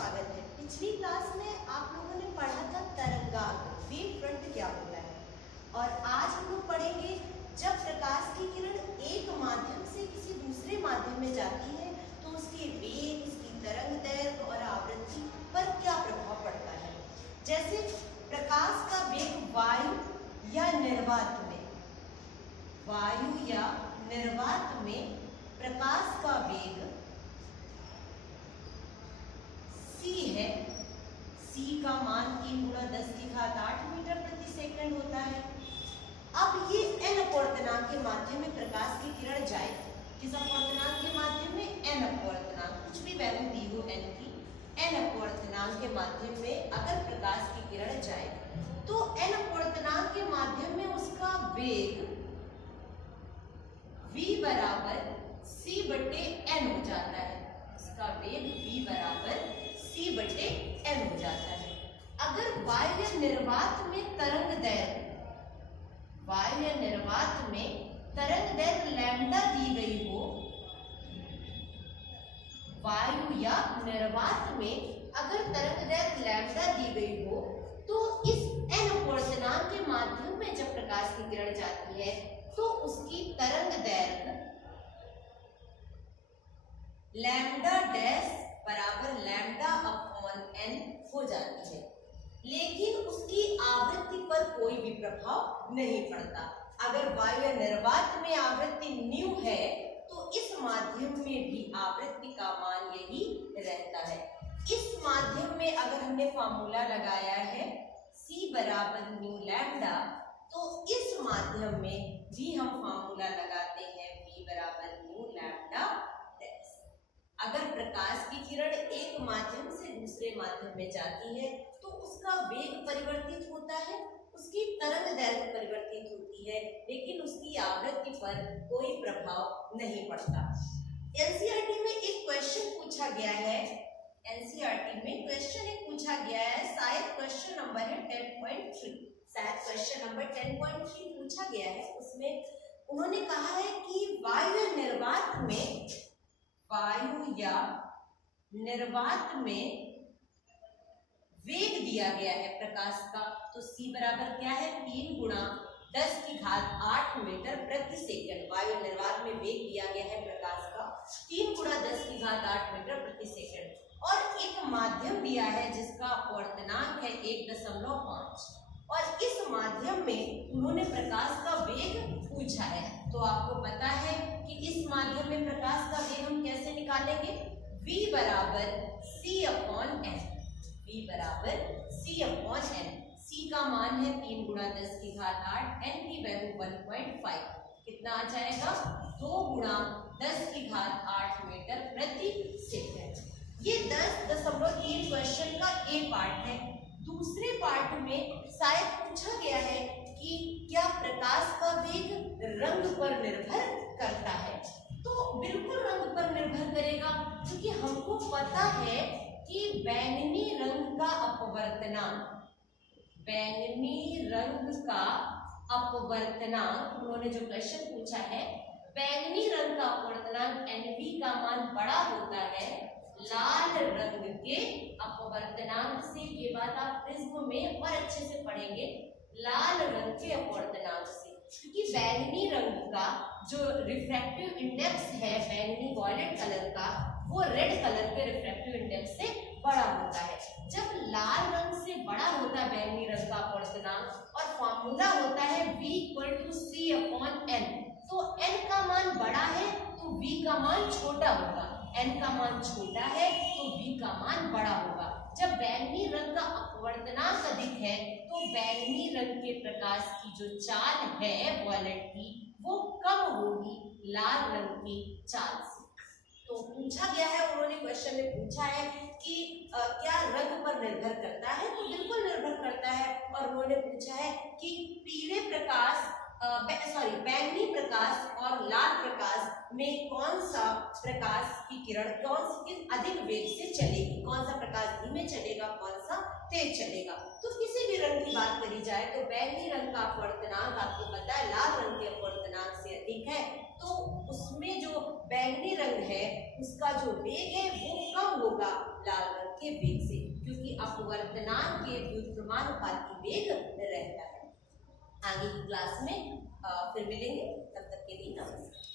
स्वागत है। पिछली क्लास में आप लोगों ने पढ़ा था तरंगांक, वेव फ्रंट क्या होता है, और आज हम लोग पढ़ेंगे जब प्रकाश की किरण एक माध्यम से किसी दूसरे माध्यम में जाती है तो उसके वेग, उसकी तरंग दैर्घ्य और आवृत्ति पर क्या प्रभाव पड़ता है। जैसे प्रकाश का वेग वायु या निर्वात में प्रकाश का वेग c है। c का मान 3 × 10⁸ मीटर प्रति सेकंड होता है। अब ये n अपवर्तनांक के माध्यम में प्रकाश की किरण जाए, किस अपवर्तनांक के माध्यम में? n अपवर्तनांक, कुछ भी वैल्यू दी हो n की, n अपवर्तनांक के माध्यम में अगर प्रकाश की किरण जाए तो n अपवर्तनांक के माध्यम में उसका वेग v बराबर c बटे n हो जाता है। उसका वेग v बराबर c बटे n हो जाता है। अगर वायु या निर्वात में तरंग दैर्घ्य लैम्डा दी गई हो, वायु या निर्वात में अगर तरंग दैर्घ्य लैम्डा दी गई हो तो इस n अपवर्तनांक के माध्यम में जब प्रकाश की किरण जाती है तो उसकी तरंग दैर्घ्य लैम्डा डैश बराबर लैम्डा अपॉन n हो जाती है, लेकिन उसकी आवृत्ति पर कोई भी प्रभाव नहीं पड़ता। अगर वायु या निर्वात में आवृत्ति न्यू है तो इस माध्यम में भी आवृत्ति का मान यही रहता है। इस माध्यम में अगर हमने फार्मूला लगाया है c बराबर न्यू लैम्डा, तो इस माध्यम में भी हम फार्मूला लगाते हैं v बराबर न्यू लैम्डा डैश। अगर प्रकाश की किरण एक माध्यम से दूसरे माध्यम में जाती है तो उसका वेग परिवर्तित होता है, उसकी तरंग दैर्घ्य परिवर्तित होती है, लेकिन उसकी आवृत्ति पर कोई प्रभाव नहीं पड़ता। एनसीईआरटी में एक क्वेश्चन पूछा गया है, शायद क्वेश्चन नंबर है 10.3, शायद क्वेश्चन नंबर 10.3 पूछा गया है। उसमें उन्होंने कहा है कि वायु या निर्वात में वेग दिया गया है प्रकाश का, तो c बराबर क्या है? 3 × 10⁸ मीटर प्रति सेकंड। वायु निर्वात में वेग दिया गया है प्रकाश का 3 × 10⁸ मीटर प्रति सेकंड, और एक माध्यम दिया है जिसका अपवर्तनांक है 1.5, और इस माध्यम में उन्होंने प्रकाश का वेग पूछा है। तो आपको पता है कि इस माध्यम में प्रकाश का वेग हम कैसे निकालेंगे? v बराबर c अपॉन n, c का मान है 3 × 10⁸, n की वैल्यू 1.5, कितना आ जाएगा? 2 × 10⁸ मीटर प्रति सेकंड। ये 10.3 क्वेश्चन का ए पार्ट है। दूसरे पार्ट में शायद पूछा गया है कि क्या प्रकाश का वेग रंग पर निर्भर करता है? तो बिल्कुल रंग पर निर्भर करेगा, क्योंकि हमको पता है कि बैंगनी रंग का अपवर्तनांक, उन्होंने जो क्वेश्चन पूछा है, बैंगनी रंग का अपवर्तनांक NV का मान बड़ा होता है लाल रंग के अपवर्तनांक से। ये बात आप प्रिज्म में और अच्छे से पढ़ेंगे, लाल रंग के अपवर्तनांक से, क्योंकि बैंगनी रंग का जो रिफ्रैक्टिव इंडेक्स है बैंगनी वॉयलेट कलर का, वो रेड कलर के रिफ्रैक्टिव इंडेक्स से बड़ा होता है। जब लाल रंग से बड़ा होता है बैंगनी रंग का अपवर्तनांक, और फॉर्मूला होता है v = c अपॉन n, तो n का मान बड़ा है तो v का मान छोटा होगा, n का मान छोटा है तो v का मान बड़ा होगा। जब बैंगनी रंग का अपवर्तनांक अधिक है तो बैंगनी रंग के प्रकाश की जो चाल है वॉयलेट की, वो कम होगी लाल रंग की चाल से। तो पूछा गया है, उन्होंने क्वेश्चन में पूछा है कि क्या रंग पर निर्भर करता है? तो बिल्कुल निर्भर करता है। और उन्होंने पूछा है कि बैंगनी प्रकाश और लाल प्रकाश में कौन सा प्रकाश की किरण किस अधिक वेग से चलेगी, कौन सा प्रकाश धीमे चलेगा, कौन सा तेज चलेगा। तो किसी भी रंग की बात करी जाए तो बैंगनी रंग का अपवर्तनांक आपको पता है लाल रंग के अपवर्तनांक से अधिक है, तो उसमें जो बैंगनी रंग है उसका जो वेग है वो कम होगा लाल रंग के के वेग से, क्योंकि अपवर्तनांक के व्युत्क्रमानुपाती वेग रहता है। आगे की क्लास में फिर मिलेंगे, तब तक के लिए नमस्कार।